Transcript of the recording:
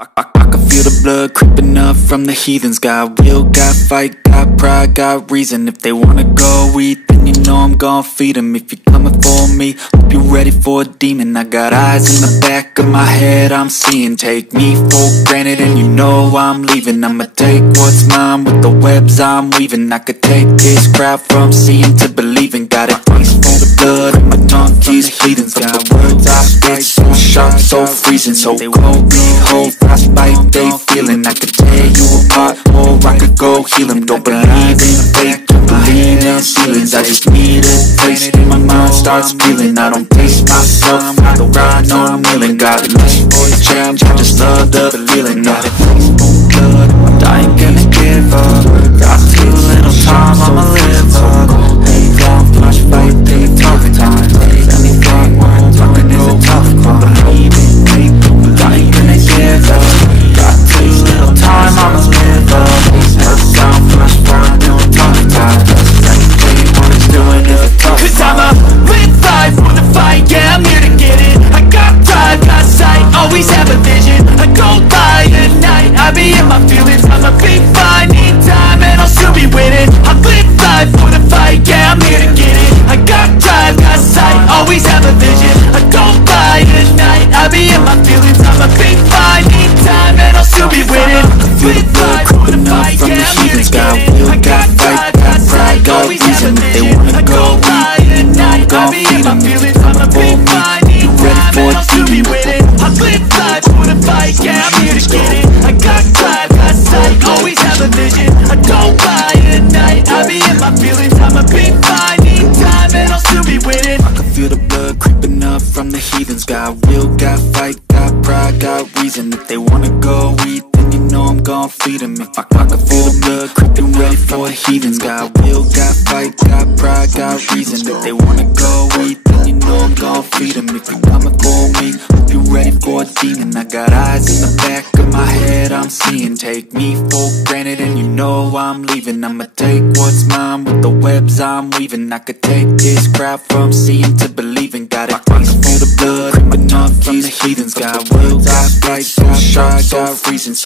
I can feel the blood creeping up from the heathens. Got will, got fight, got pride, got reason. If they wanna go eat, then you know I'm gon' feed them. If you're coming for me, hope you're ready for a demon. I got eyes in the back of my head, I'm seeing. Take me for granted and you know I'm leaving. I'ma take what's mine with the webs I'm weaving. I could take this crowd from seeing to believing. Got a taste for the blood and my tongue keeps bleeding. Got words I spit so sharp, so freezing. So cold, behold, frostbite they feeling. I could tear you apart or I could go heal them. Don't believe in fate, don't believe in ceilings. I just need a taste and my mind starts feeling. I don't taste myself, I don't ride, no kneeling. Got lust for the change, I just love the feeling. Got a taste for blood, I ain't gonna give up. Got too little time, I'ma live up. Hey, long flash fight, they tough times. Anything worth talking is a tough call. Believe in fate, I ain't gonna give up. Got too little time, I'ma live up. Hurt sound flash fire, doing tough times. Anything worth doing is a tough call. Cause I'ma live life for the fight, yeah, I'm here to get it. I got drive, got sight, always have a vision. I go by at night, I be in my feelings. I'ma be fine, need time, and I'll still be winning. I live life for the fight, yeah, I'm here to get it. I got drive, got sight, always have a vision. I go by at night, I be in my feelings. I'ma be fine, need time, and I'll still be winning. Live life for the fight, yeah, I'm here to get it. I got drive, got sight, always have a vision. I go by at night, I be in my feelings. I'ma be fine, need time, and I'll still be winning. I live life for the fight, yeah, I'm here to get it. I got drive, got sight, always have a vision. I go by at night, I be in my feelings. I'ma be fine, need time, and I'll still be winning. I can feel the blood creeping up from the heathens. Got will, got fight, got pride, got reason. If they wanna go eat, then you know I'm gon' feed them. If I can feel the blood creeping ready for the heathens. Got will, got fight, got pride, got reason. If they wanna go eat, then you know I'm gon' feed them. If you coming for me, hope you ready for a demon. I got eyes in the back of my head, I'm seeing. Take me for granted and you know I'm leaving. I'ma take what's mine with the webs I'm weaving. I could take this crowd from seeing to believing. Got a taste for the blood, creeping up from the heathens. Got will, got fight, got pride, got reasons.